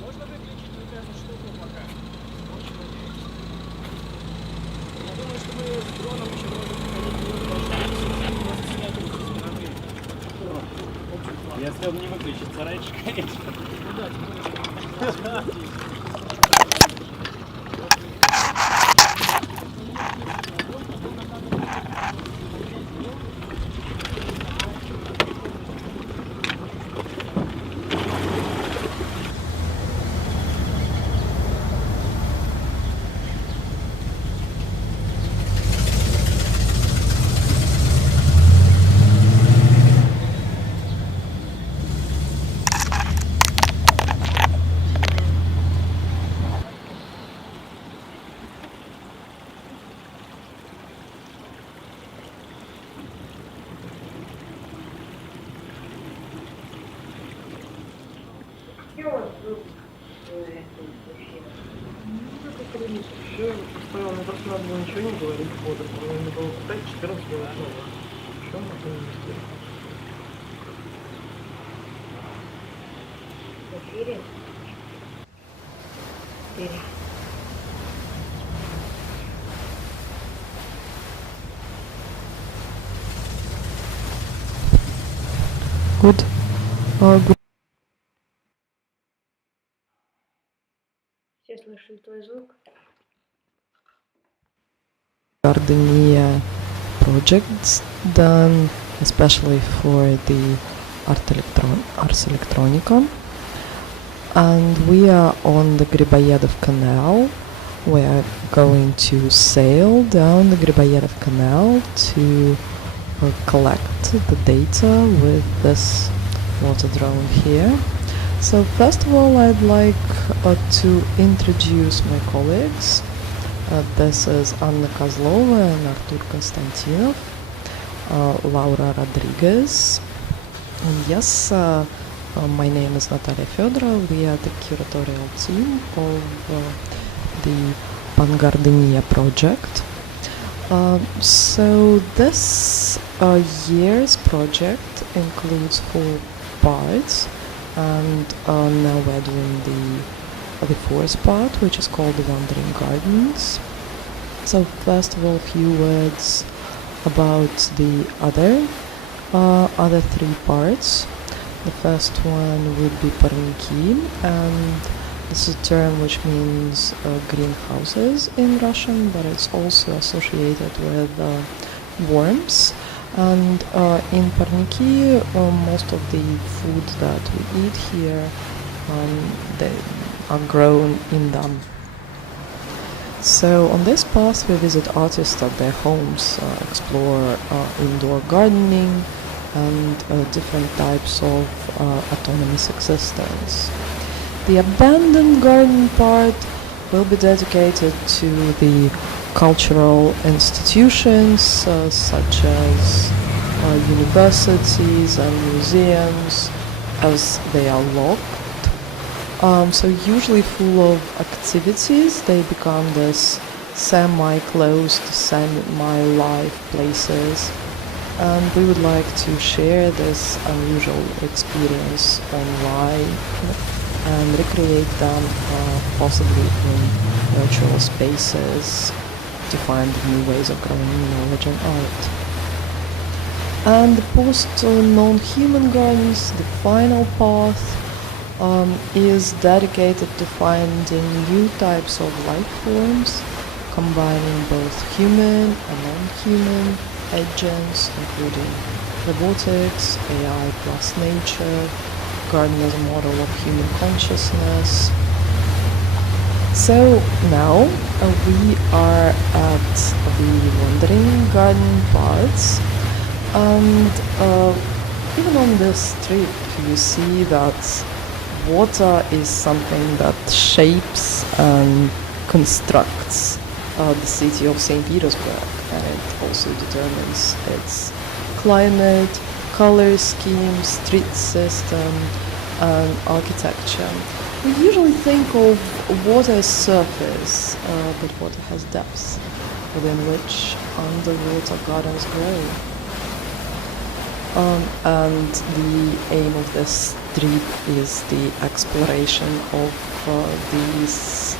Можно выключить вот эту штуку пока? Очень надеюсь. Я думаю, что мы с дроном еще можем просто снять его со стороны. Очень классно. Если он не выключится раньше, конечно. Ну да, тем более, что Поставил, мне просто надо было ничего не говорить входа, мне было пытать 14 минут назад. Что мы там не сделали? В эфире? 4. Good. Good. Все слышали твой звук? Pangardenia projects done especially for the Ars Electronica, and we are on the Griboyedov Canal. We are going to sail down the Griboyedov Canal to collect the data with this water drone here. So first of all, I'd like to introduce my colleagues. This is Anna Kozlova and Artur Konstantinov, Laura Rodriguez, and yes, my name is Natalia Fedorova. We are the curatorial team of the Pangardenia project. So this year's project includes 4 parts, and now we're doing the fourth part, which is called the Wandering Gardens. So first of all, a few words about the other 3 parts. The first one would be parniki, and this is a term which means greenhouses in Russian, but it's also associated with worms. And in parniki, most of the food that we eat here, they are grown in them. So on this path we visit artists at their homes, explore indoor gardening and different types of autonomous existence. The abandoned garden part will be dedicated to the cultural institutions such as universities and museums, as they are locked. So usually full of activities, they become this semi-closed, semi-live places, and we would like to share this unusual experience online and recreate them possibly in virtual spaces to find new ways of growing knowledge and art. And the post-non-human gardens, the final path, is dedicated to finding new types of life forms, combining both human and non-human agents, including robotics, AI plus nature, garden as a model of human consciousness. So now we are at the wandering garden parts, and even on this trip you see that water is something that shapes and constructs the city of St. Petersburg, and it also determines its climate, color scheme, street system, and architecture. We usually think of water as surface, but water has depths, within which underwater gardens grow. And the aim of this trip is the exploration of these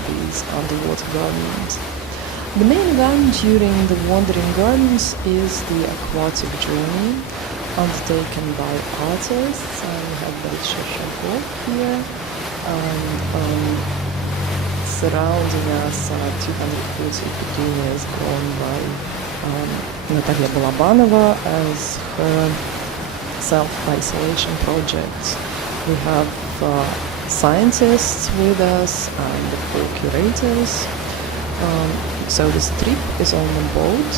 underwater gardens. The main event during the Wandering Gardens is the aquatic journey undertaken by artists, and we have Berisha Shagov here. Surrounding us are 240 petunias grown by Natalia Balabanova as her self-isolation project. We have scientists with us and the 4 curators. So this trip is on a boat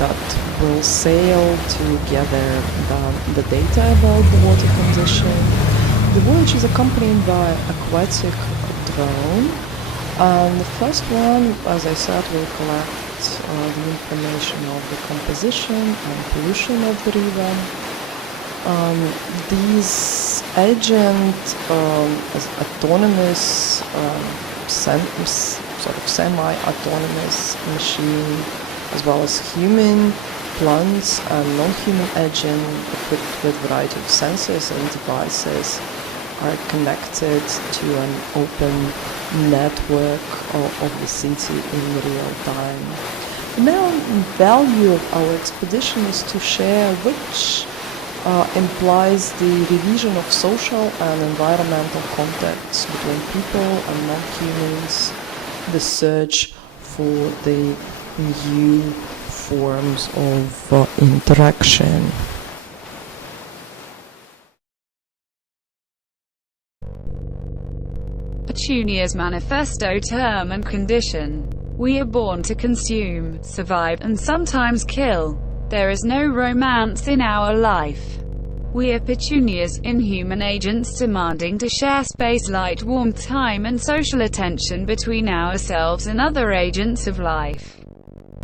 that will sail to gather the data about the water condition. The voyage is accompanied by aquatic drone. And the first one, as I said, will collect the information of the composition and pollution of the river. These agent autonomous, sort of semi-autonomous machine, as well as human, plants, and non-human agent equipped with a variety of sensors and devices are connected to an open network of the city in real time. The main value of our expedition is to share, which implies the revision of social and environmental contacts between people and non-humans, the search for the new forms of interaction. Petunia's manifesto term and condition. We are born to consume, survive, and sometimes kill. There is no romance in our life. We are petunias, inhuman agents demanding to share space, light, warmth, time, and social attention between ourselves and other agents of life.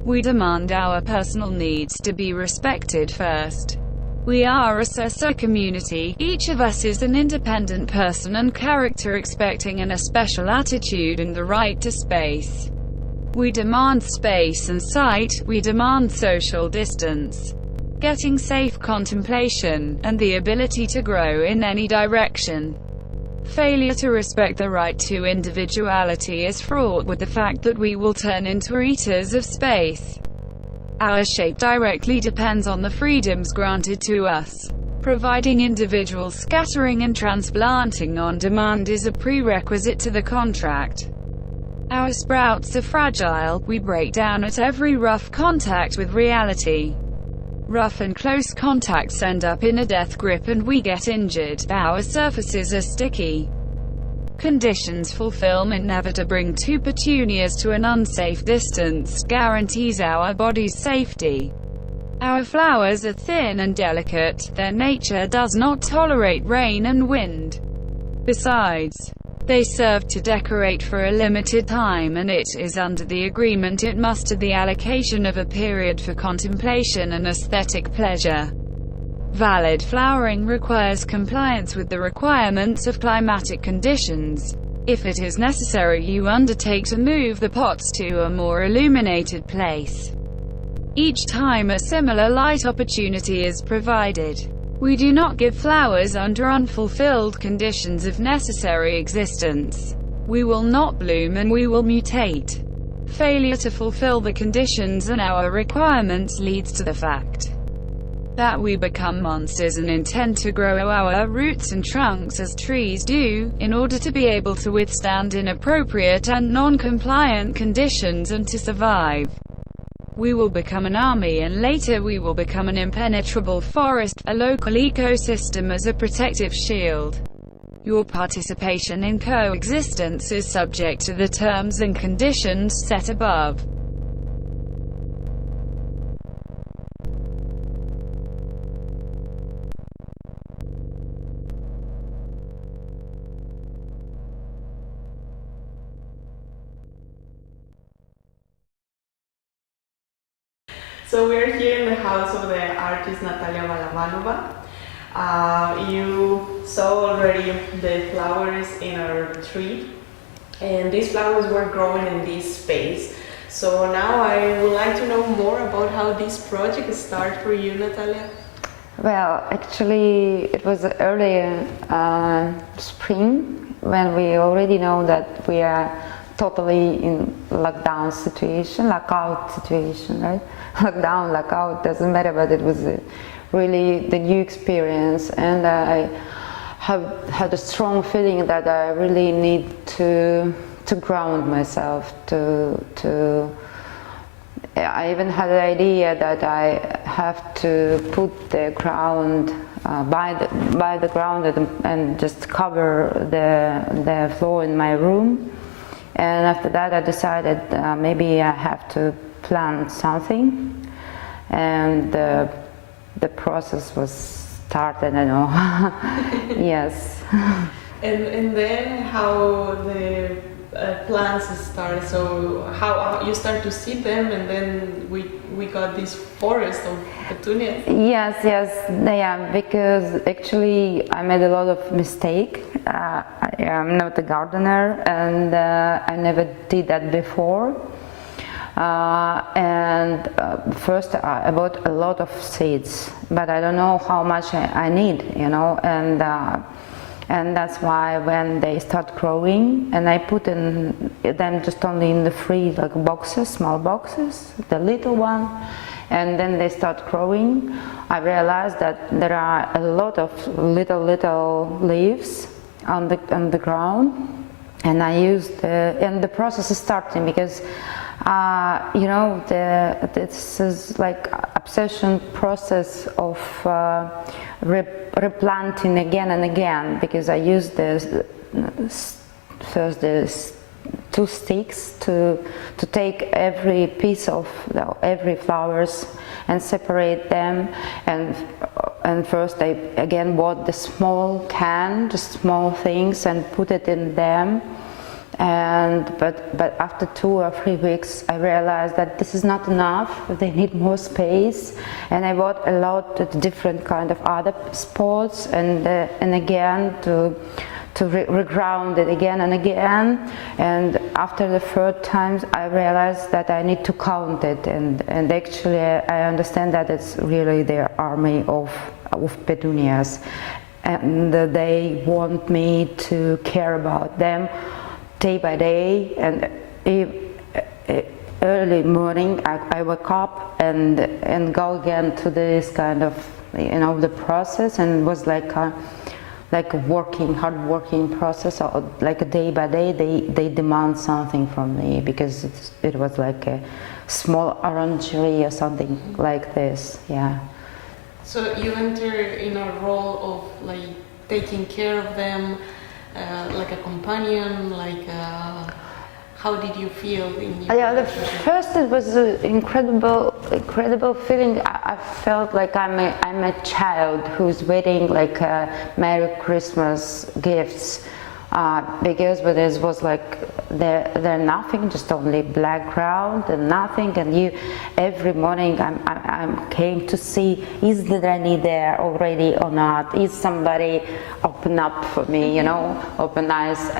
We demand our personal needs to be respected first. We are a social community. Each of us is an independent person and character, expecting a special attitude and the right to space. We demand space and sight. We demand social distance, getting safe contemplation, and the ability to grow in any direction. Failure to respect the right to individuality is fraught with the fact that we will turn into eaters of space. Our shape directly depends on the freedoms granted to us. Providing individual scattering and transplanting on demand is a prerequisite to the contract. Our sprouts are fragile. We break down at every rough contact with reality. Rough and close contacts end up in a death grip and we get injured. Our surfaces are sticky. Conditions fulfillment, never to bring 2 petunias to an unsafe distance, guarantees our body's safety. Our flowers are thin and delicate. Their nature does not tolerate rain and wind. Besides, they serve to decorate for a limited time, and it is under the agreement it must have the allocation of a period for contemplation and aesthetic pleasure. Valid flowering requires compliance with the requirements of climatic conditions. If it is necessary, you undertake to move the pots to a more illuminated place. Each time a similar light opportunity is provided. We do not give flowers under unfulfilled conditions of necessary existence. We will not bloom and we will mutate. Failure to fulfill the conditions and our requirements leads to the fact that we become monsters and intend to grow our roots and trunks as trees do, in order to be able to withstand inappropriate and non-compliant conditions and to survive. We will become an army, and later we will become an impenetrable forest, a local ecosystem as a protective shield. Your participation in coexistence is subject to the terms and conditions set above. So we're here in the house of the artist Natalia Balabanova. You saw already the flowers in our tree, and these flowers were growing in this space. So now I would like to know more about how this project started for you, Natalia. Well, actually, it was early spring when we already know that we are totally in lockdown situation, lockout situation, right? Lockdown, lockout, doesn't matter, but it was really the new experience, and I had a strong feeling that I really need to ground myself, I even had the idea that I have to put the ground by the ground and just cover the floor in my room. And after that, I decided maybe I have to plant something, and the process was started. I know. Yes. And then how the plants started. So how you start to see them, and then we got this forest of petunias. Yes, yeah, because actually I made a lot of mistake. I am not a gardener, and I never did that before. First I bought a lot of seeds, but I don't know how much I need, you know, and that's why when they start growing, and I put them just only in the free like boxes, small boxes, the little one, and then they start growing, I realized that there are a lot of little leaves on the ground, and I used and the process is starting because you know, this is like obsession process of replanting again and again, because I used first the 2 sticks to take every piece of every flowers and separate them, and first I again bought the small can, just small things, and put it in them. But after 2 or 3 weeks, I realized that this is not enough. They need more space, and I bought a lot of different kind of other spots, and again to reground it again and again. And after the 3rd time, I realized that I need to count it, and actually I understand that it's really their army of petunias, and they want me to care about them day by day. And early morning I wake up and go again to this kind of, you know, the process, and it was like a hard working process, or like a day by day they demand something from me, because it was like a small orangery or something like this. Yeah. So you enter in a role of like taking care of them, like a companion, like how did you feel in your relationship? First it was an incredible feeling. I felt like I'm a child who's waiting like Merry Christmas gifts, because it was like they're nothing, just only black ground and nothing, and you every morning I came to see, is the granny there already or not, is somebody open up for me, you know, open eyes,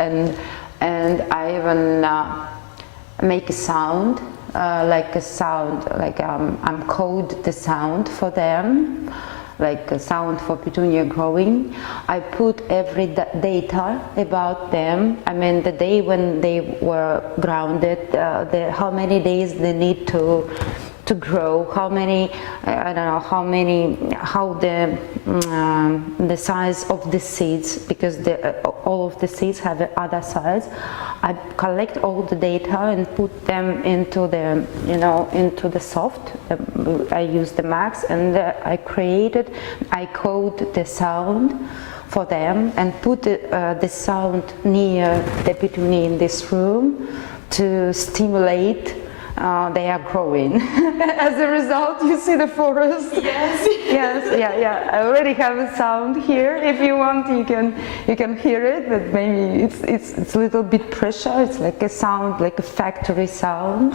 and I even make a sound, I'm code the sound for them, like a sound for petunia growing. I put every data about them. I mean, the day when they were grounded, how many days they need to grow, how many, I don't know, how the size of the seeds, because all of the seeds have the other size. I collect all the data and put them into the, you know, into the soft. I use the Max, and I code the sound for them and put the sound near the petunia in this room to stimulate they are growing. As a result, you see the forest. Yes. Yes, yeah. I already have a sound here. If you want, you can hear it, but maybe it's a little bit pressure. It's like a sound, like a factory sound.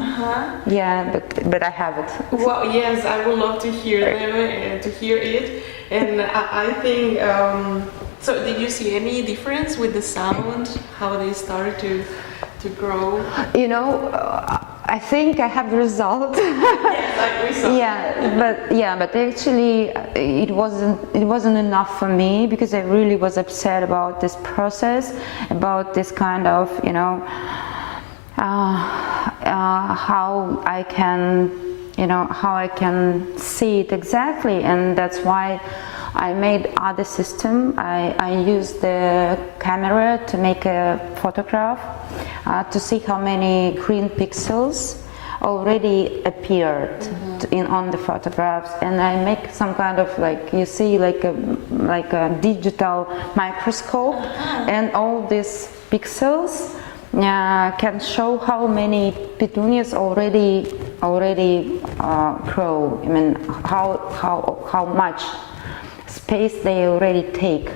Yeah, but I have it. Well, yes, I would love to hear them, to hear it. And I think, so did you see any difference with the sound, how they started to grow? You know, I think I have the result. Yes, like we saw. but actually it wasn't enough for me, because I really was upset about this process, about this kind of, you know, how I can see it exactly, and that's why I made other system. I used the camera to make a photograph to see how many green pixels already appeared on the photographs, and I make some kind of, like, you see, like a digital microscope, and all these pixels can show how many petunias already grow. I mean, how much space they already take.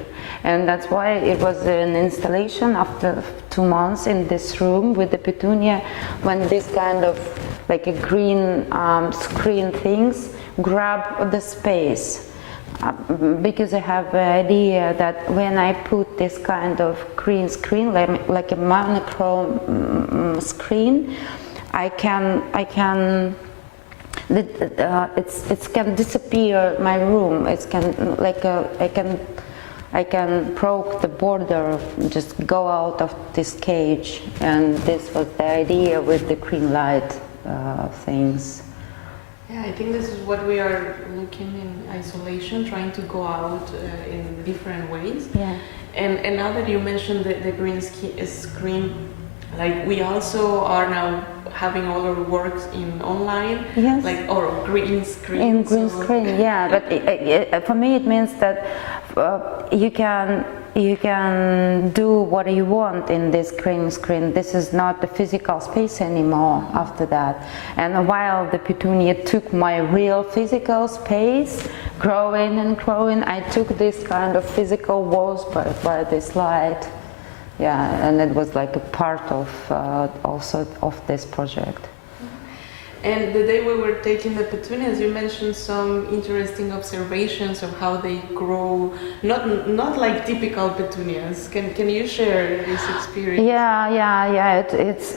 And that's why it was an installation after 2 months in this room with the petunia, when this kind of like a green screen things grab the space. Because I have an idea that when I put this kind of green screen, like a monochrome screen, it can disappear my room. It can I can broke the border, just go out of this cage, and this was the idea with the green light things. Yeah, I think this is what we are looking in isolation, trying to go out in different ways. Yeah. And now that you mentioned the green screen, like we also are now having all our works in online, Yes. like or green screen. In green screen, yeah. But for me, it means that you can do what you want in this green screen. This is not the physical space anymore after that. And while the petunia took my real physical space, growing and growing, I took this kind of physical walls by this light. Yeah, and it was like a part of also of this project. And the day we were taking the petunias, you mentioned some interesting observations of how they grow, not like typical petunias. Can you share this experience? Yeah.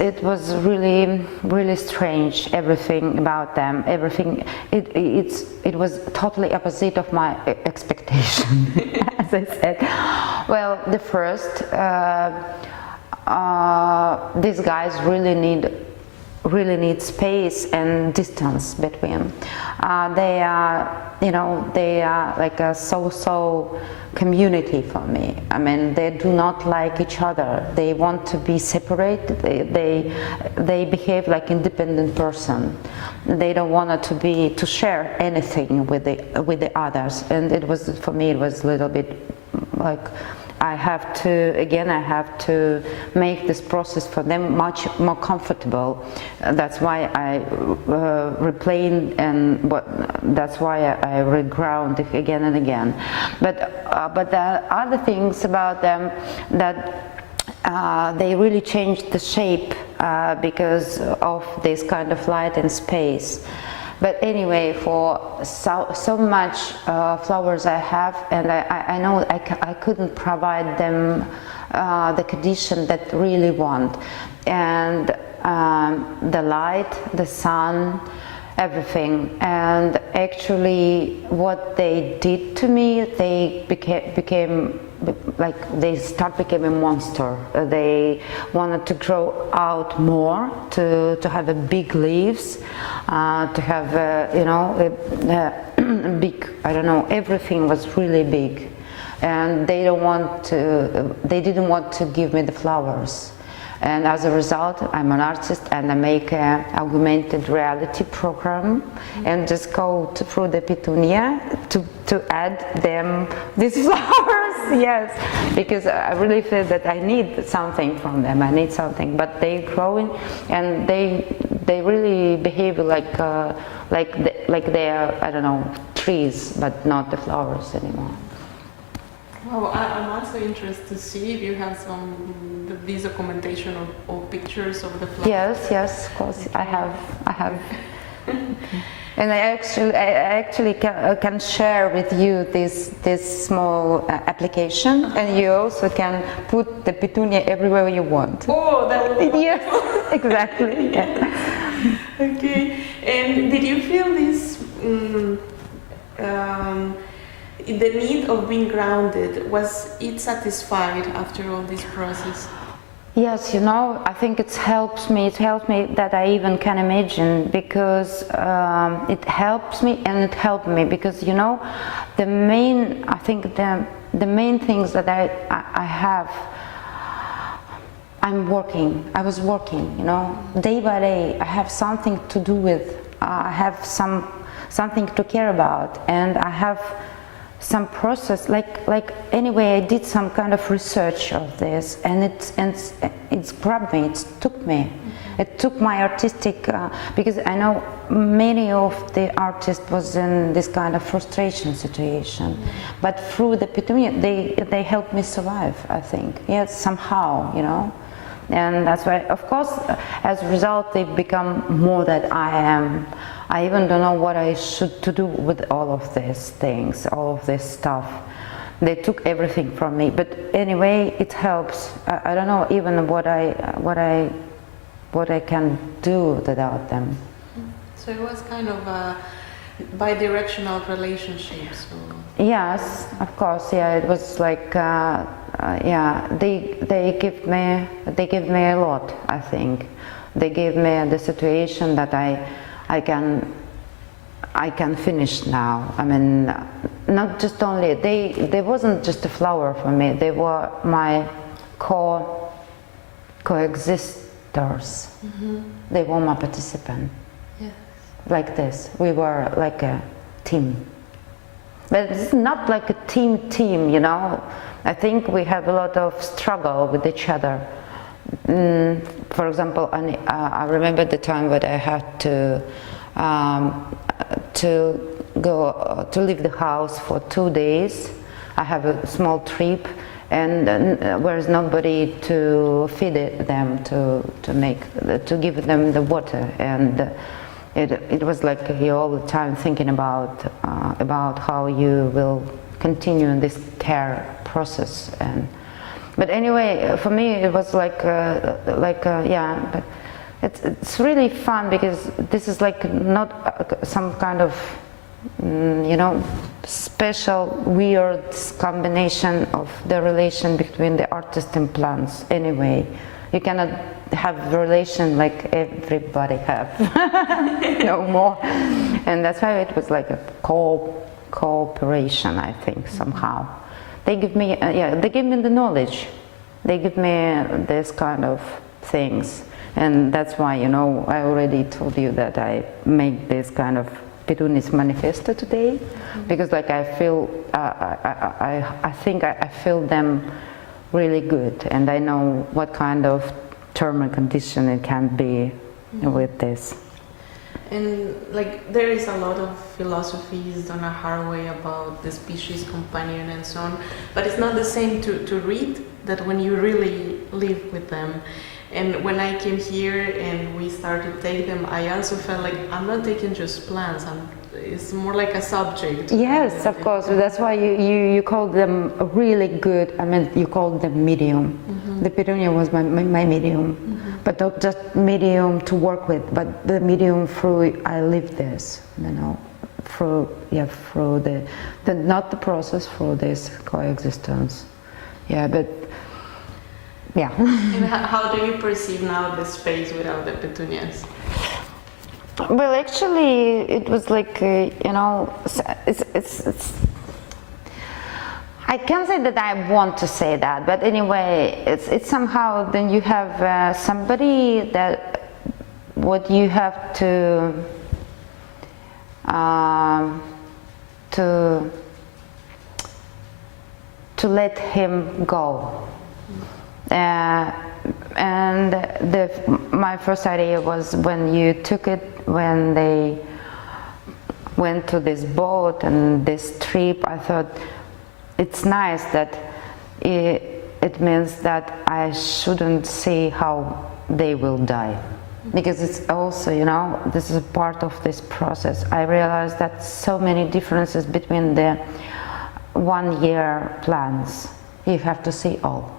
It was really strange. Everything about them, everything. It was totally opposite of my expectation, as I said. Well, the first, these guys really need space and distance between. They are like a so-so community for me. I mean, they do not like each other. They want to be separated. They behave like independent person. They don't want to share anything with the others. And it was, for me, it was a little bit like, I have to make this process for them much more comfortable. That's why I replaned, and that's why I reground again and again. But the other things about them that they really changed the shape because of this kind of light and space. But anyway, for so much flowers I have, and I know I couldn't provide them the condition that really want, and the light, the sun, everything. And actually, what they did to me, they became like they became a monster. They wanted to grow out more, to have a big leaves, to have big, I don't know, everything was really big, and they didn't want to give me the flowers. And as a result, I'm an artist, and I make an augmented reality program and just go through the petunia to add them these flowers. Yes, because I really feel that I need something from them. I need something, but they're growing, and they they really behave like they are, I don't know, trees, but not the flowers anymore. Well, I'm also interested to see if you have this documentation or pictures of the flowers. Yes, of course, I have. And I actually can share with you this small application, and you also can put the petunia everywhere you want. Oh, that would be Yes, exactly. Yeah. Okay. And did you feel this the need of being grounded? Was it satisfied after all this process? Yes, you know, I think it helps me that I even can imagine, because it helps me and it helped me, because, you know, the main things that I have, I was working, you know, day by day. I have something to do with, I have something to care about, and I have some process, like anyway, I did some kind of research of this, and it's grabbed me, it took me. It took my artistic, because I know many of the artists was in this kind of frustration situation, but through the petunia, they helped me survive, I think. Yes, somehow, you know. And that's why, of course, as a result, they've become more that I am. I even don't know what I should to do with all of these things, all of this stuff. They took everything from me, but anyway, it helps. I don't know even what I can do without them. So it was kind of a bi-directional relationship. So. Yes, of course. Yeah, it was like. Yeah, they give me a lot. I think they gave me the situation that I can finish now. I mean, not just only they wasn't just a flower for me. They were my coexisters. They were my participant. Yes. Like this, we were like a team. But it's not like a team, you know. I think we have a lot of struggle with each other. For example, I remember the time when I had to go to leave the house for 2 days. I have a small trip, and there's nobody to feed them, to give them the water, and it was like you all the time thinking about how you will continue in this care process. But anyway, for me it was yeah, but it's really fun, because this is like not some kind of you know, special weird combination of the relation between the artist and plants. Anyway, you cannot have a relation like everybody have no more, and that's why it was like a cooperation, I think, somehow. They give me, they give me the knowledge. They give me this kind of things, and that's why, you know, I already told you that I make this kind of Petunias manifesto today, because like I feel, I think I feel them really good, and I know what kind of term and condition it can be with this. And like there is a lot of philosophies done a hard way about the species companion and so on, but it's not the same to read that when you really live with them. And when I came here and we started to take them, I also felt like I'm not taking just plants, it's more like a subject. Yes, of course. That's why you call them really good. I mean, you call them medium. The petunia was my medium, but not just medium to work with, but the medium through I live this, you know, through the not the process, through this coexistence. Yeah, but yeah. And how do you perceive now the space without the petunias? Well, actually, it was like, you know, it's I can't say that I want to say that, but anyway, it's somehow then you have somebody that what you have to let him go. and my first idea was when you took it, when they went to this boat and this trip, I thought it's nice that it means that I shouldn't see how they will die. Because it's also, you know, this is a part of this process. I realized that so many differences between the 1 year plans. You have to see all.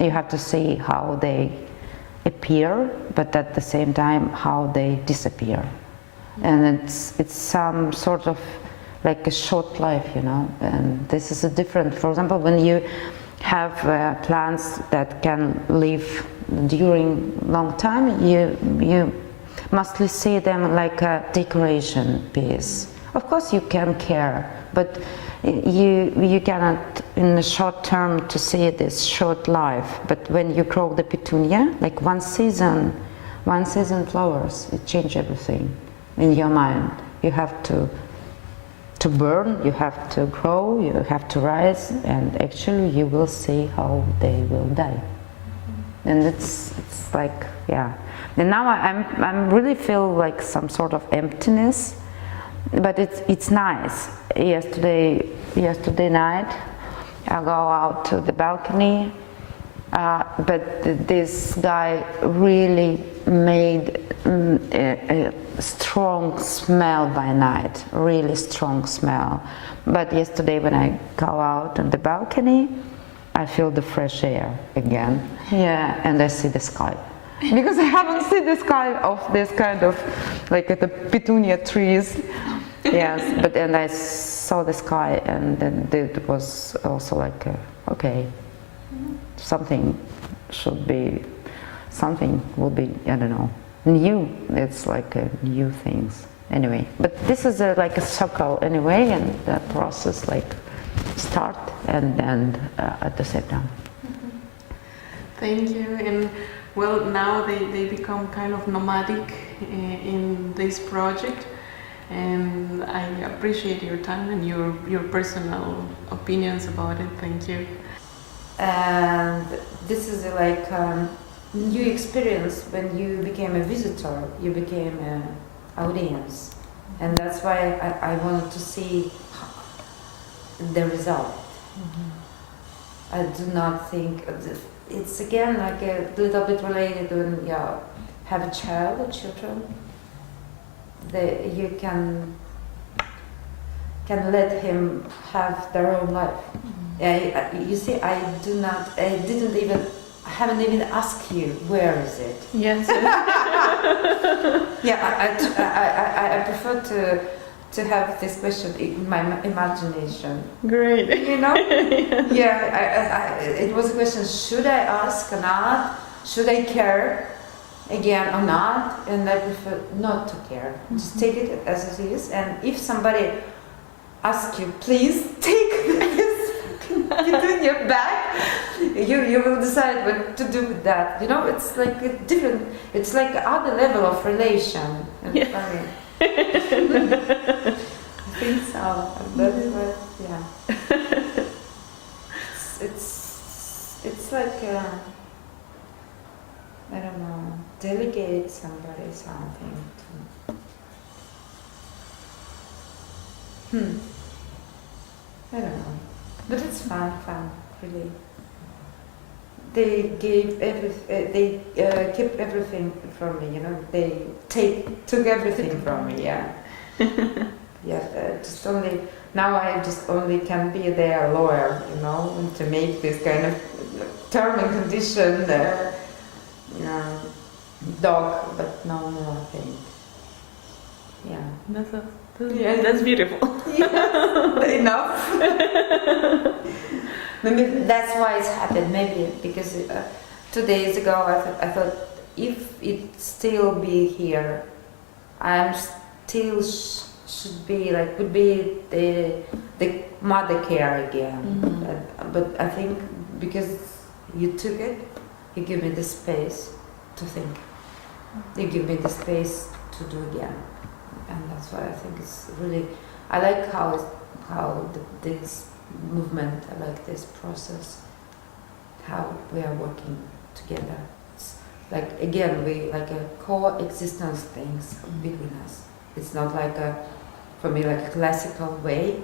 You have to see how they appear, but at the same time how they disappear. And it's some sort of like a short life, you know. And this is a different, for example, when you have plants that can live during long time, you mostly see them like a decoration piece. Of course you can care, but you cannot in the short term to see this short life. But when you grow the petunia, like one season flowers, it changes everything in your mind. You have to burn, you have to grow, you have to rise, and actually you will see how they will die. And it's like, yeah. And now I'm really feel like some sort of emptiness, but it's nice. Yesterday night, I go out to the balcony, but this guy really made a strong smell by night, really strong smell. But yesterday when I go out on the balcony, I feel the fresh air again. Yeah, and I see the sky. Because I haven't seen the sky of this kind of, like the petunia trees. Yes, but then I saw the sky, and then it was also like, okay, something will be, I don't know, new. It's like new things. Anyway, but this is like a circle anyway, and the process like start and end at the same time. Thank you. And well, now they become kind of nomadic in this project, and I appreciate your time and your personal opinions about it. Thank you. And this is like new experience. When you became a visitor, you became an audience, and that's why I wanted to see the result. I do not think it's again like a little bit related when you have a child or children. You can let him have their own life. You see, I haven't even asked you where is it. Yes. I prefer to have this question in my imagination. Great. You know? It was a question: should I ask or not? Should I care again or not? And I prefer not to care. Just take it as it is. And if somebody asks you, please take this petunia back, you will decide what to do with that. You know, it's like a different. It's like other level of relation. Yeah. Funny. I think so. That's what, yeah. It's like I don't know, delegate somebody something. I don't know, but it's fun, really. They gave they kept everything from me, you know. They took everything from me, yeah. Just only now I just only can be their lawyer, you know, to make this kind of term and condition, dog, but no more thing. Yeah. That's beautiful. Yes, enough. Maybe that's why it's happened. Maybe because 2 days ago I thought if it still be here, I'm still should be like would be the mother care again. But I think because you took it, you give me the space to think. You give me the space to do again, and that's why I think it's really. I like how this movement, I like this process, how we are working together. like again, we like a coexistence things between us. It's not like a, for me, like a classical way,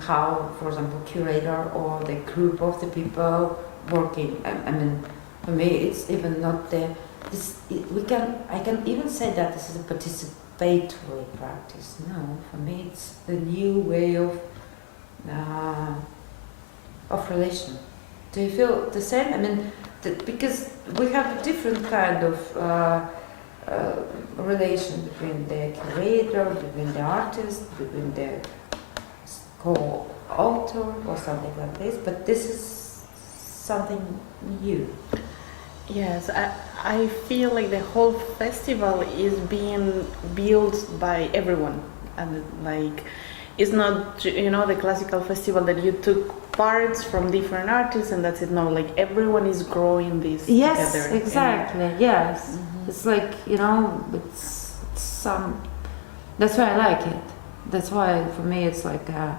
how, for example, curator or the group of the people working. I mean, for me, it's even not the, I can even say that this is a participatory practice. No, for me, it's the new way of relation. Do you feel the same? I mean, because we have a different kind of relation between the curator, between the artist, between the co-author or something like this, but this is something new. Yes, I feel like the whole festival is being built by everyone, and like it's not, you know, the classical festival that you took parts from different artists and that's it. No, like everyone is growing this yes, together. Exactly. Yes, it's like, you know, it's some. That's why I like it. That's why for me it's like a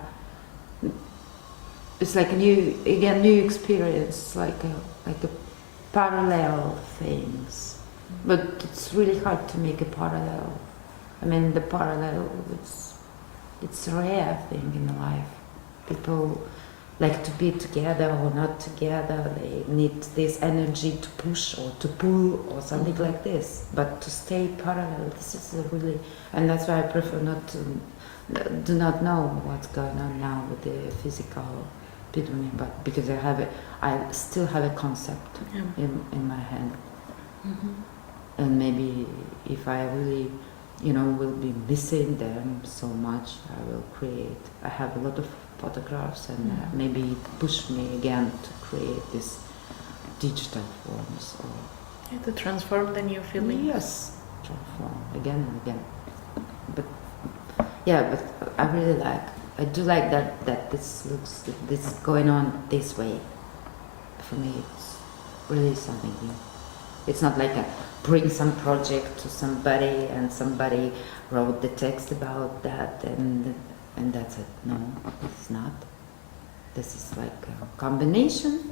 new experience, like a parallel things, but it's really hard to make a parallel. I mean, the parallel, it's a rare thing in life. People like to be together or not together. They need this energy to push or to pull or something like this. But to stay parallel, this is a really, and that's why I prefer do not know what's going on now with the physical epitome, but because I still have a concept in my head, and maybe if I really, you know, will be missing them so much, I will create. I have a lot of photographs, and maybe it pushed me again to create these digital forms or to transform the new feeling. yes, transform again and again. But yeah, but I really like. I do like that this is going on this way. For me, it's really something new. It's not like a bring some project to somebody and somebody wrote the text about that and that's it. No, it's not. This is like a combination,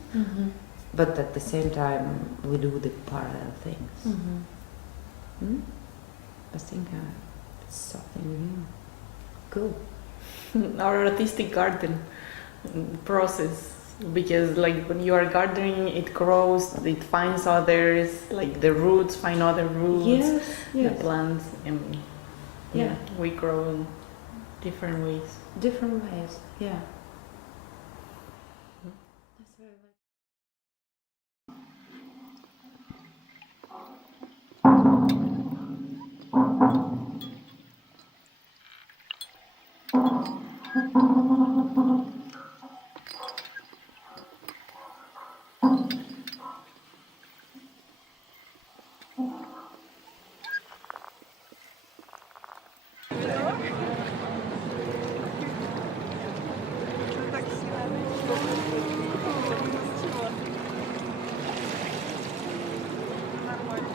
but at the same time we do the parallel things. I think it's something new. Cool. Our artistic garden process, because like when you are gardening, it grows, it finds others, like the roots find other roots, the plants, and we grow in different ways. Different ways, yeah. That's very like.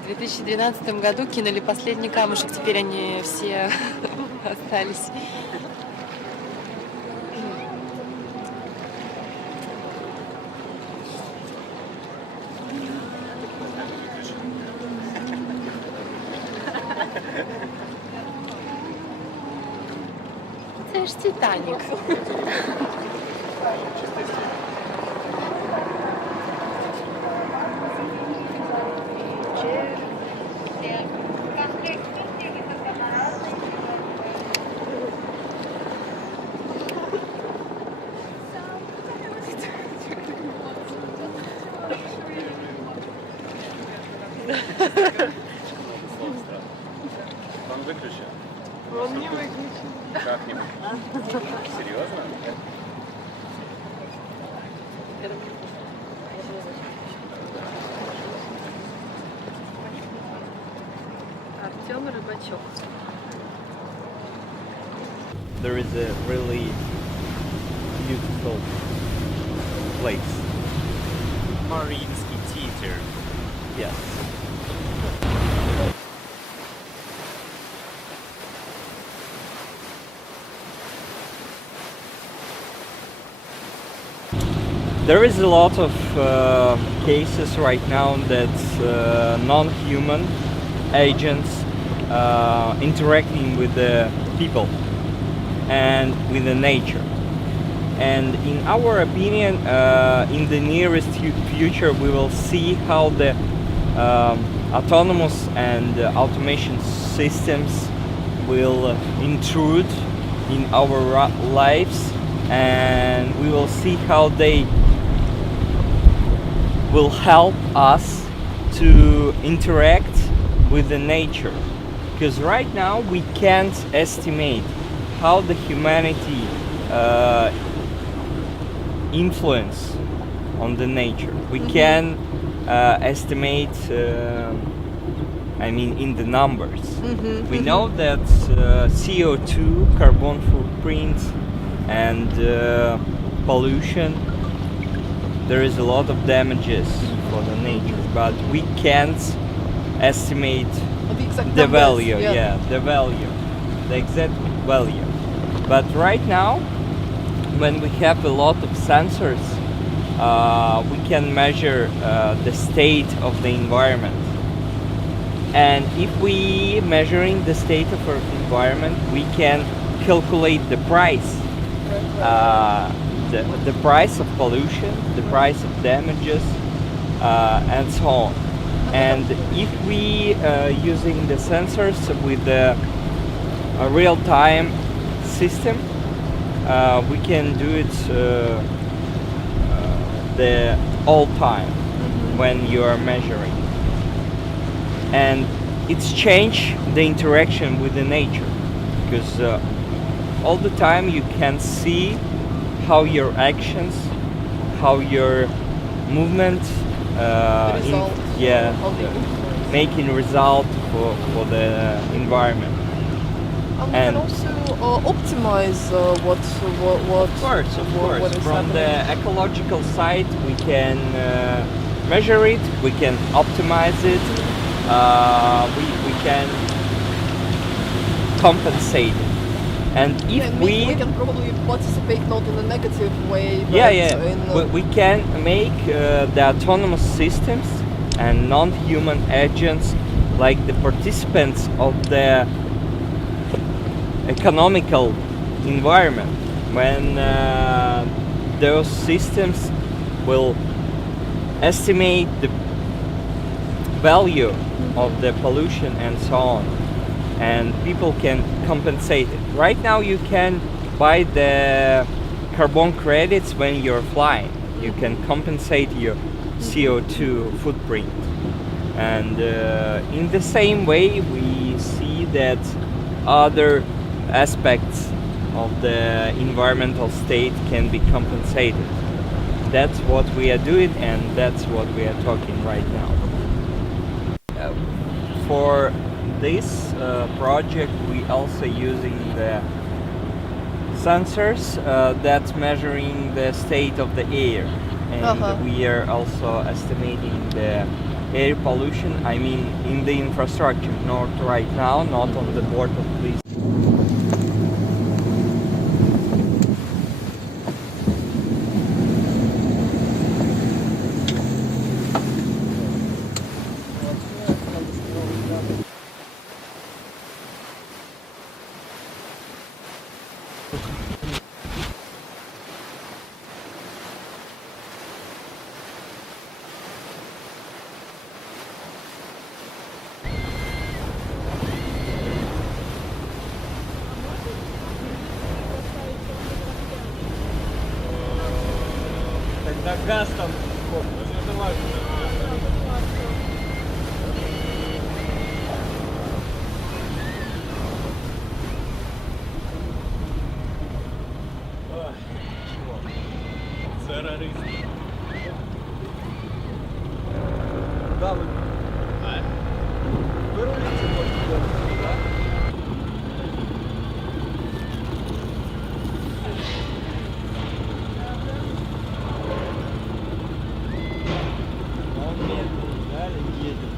В 2012 году кинули последний камушек, теперь они все остались. Это ж Титаник. Он выключен. Он не выключен. Как-нибудь. Серьезно? Артем Рыбачок. There is a really beautiful place. Mariinsky Theater. Yes. there is a lot of cases right now that non-human agents interacting with the people and with the nature. And in our opinion, in the nearest future, we will see how the autonomous and automation systems will intrude in our lives, and we will see how they will help us to interact with the nature. Because right now we can't estimate how the humanity influence on the nature. We can estimate, I mean, in the numbers. We know that CO2, carbon footprint, and pollution, there is a lot of damages for the nature, but we can't estimate the value. Yeah, the value, the exact value. But right now, when we have a lot of sensors, we can measure the state of the environment. And if we measuring the state of our environment, we can calculate the price, the price of pollution, the price of damages, and so on. And if we using the sensors with a real-time system, we can do it the all time when you are measuring, and it's changed the interaction with the nature, because all the time you can see how your actions, how your movement making result for the environment. And we can also optimize what Of course. What is From happening. the ecological side, we can measure it, we can optimize it, we can compensate it. And if we can probably participate not in a negative way, but we can make the autonomous systems and non-human agents like the participants of the economical environment, when those systems will estimate the value of the pollution and so on, and people can compensate it. Right now you can buy the carbon credits when you're flying. You can compensate your CO2 footprint, and in the same way we see that other aspects of the environmental state can be compensated. That's what we are doing, and that's what we are talking right now. For this project, we also using the sensors that's measuring the state of the air, and we are also estimating the air pollution. I mean, in the infrastructure, not right now, not on the board of this. Тогда газ там Да, вы... Вырулите, может, да? Он медленно, да, едет.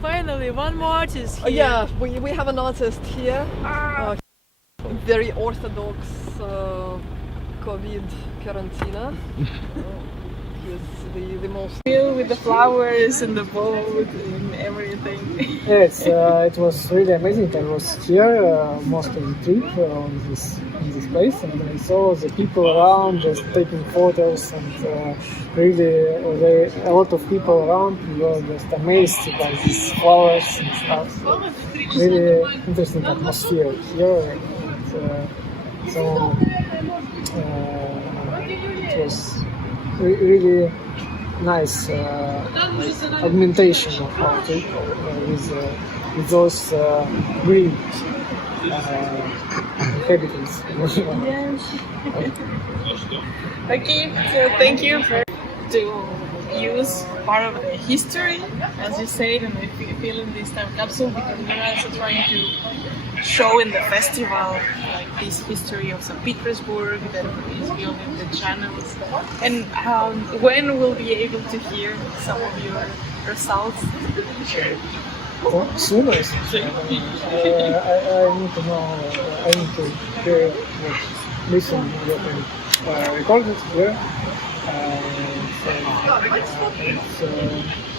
Finally, one more artist here. Yeah, we have an artist here. Very orthodox COVID quarantine. He's the most. With the flowers and the boat and everything. Yes, it was really amazing. I was here most of the trip in this place, and I saw the people around just taking photos, and really a lot of people around were just amazed by these flowers and stuff. So, really interesting atmosphere here, and so it was really nice augmentation of our trip with those green inhabitants. Okay, so thank you for to use part of the history, as you said, and I feel in this time capsule, because we're also trying to show in the festival like this history of St. Petersburg that is building the channels, and when we'll be able to hear some of your results. Soon, I need to know. I need to hear listen what I recorded here.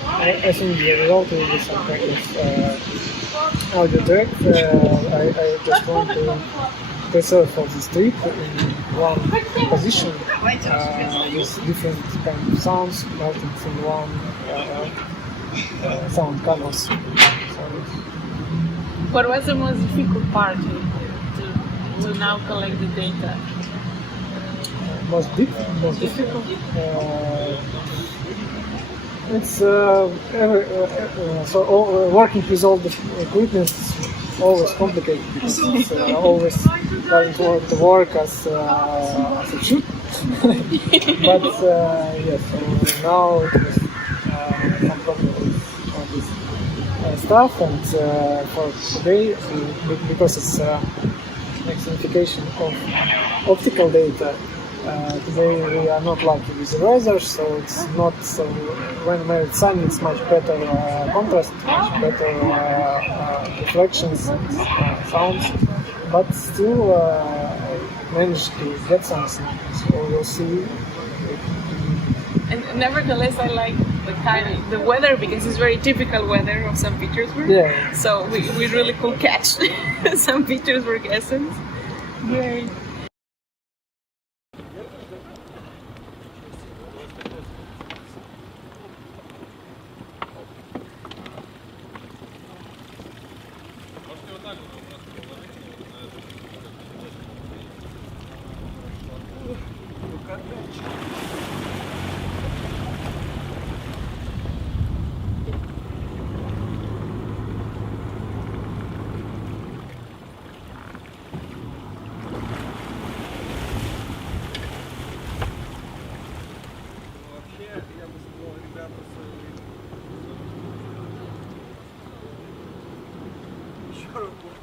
I think the result will be some kind of audio track. I just want to preserve for this trip in one position with different kind of sounds melting in one sound canvas. What was the most difficult part to now collect the data? Most difficult. It's working with all the equipment is always complicated, because it's always doesn't want to work as it should. But yes, so now it was some problem with all this stuff, and for today, because it's magnification of optical data. Today we are not lucky with the weather, so it's not so. When it's sun, it's much better contrast, much better reflections and sounds. But still, I managed to get something. So we'll see. And nevertheless, I like the weather, because it's very typical weather of St. Petersburg. Yeah. So we really could catch St. Petersburg essence. Great. Еще работает.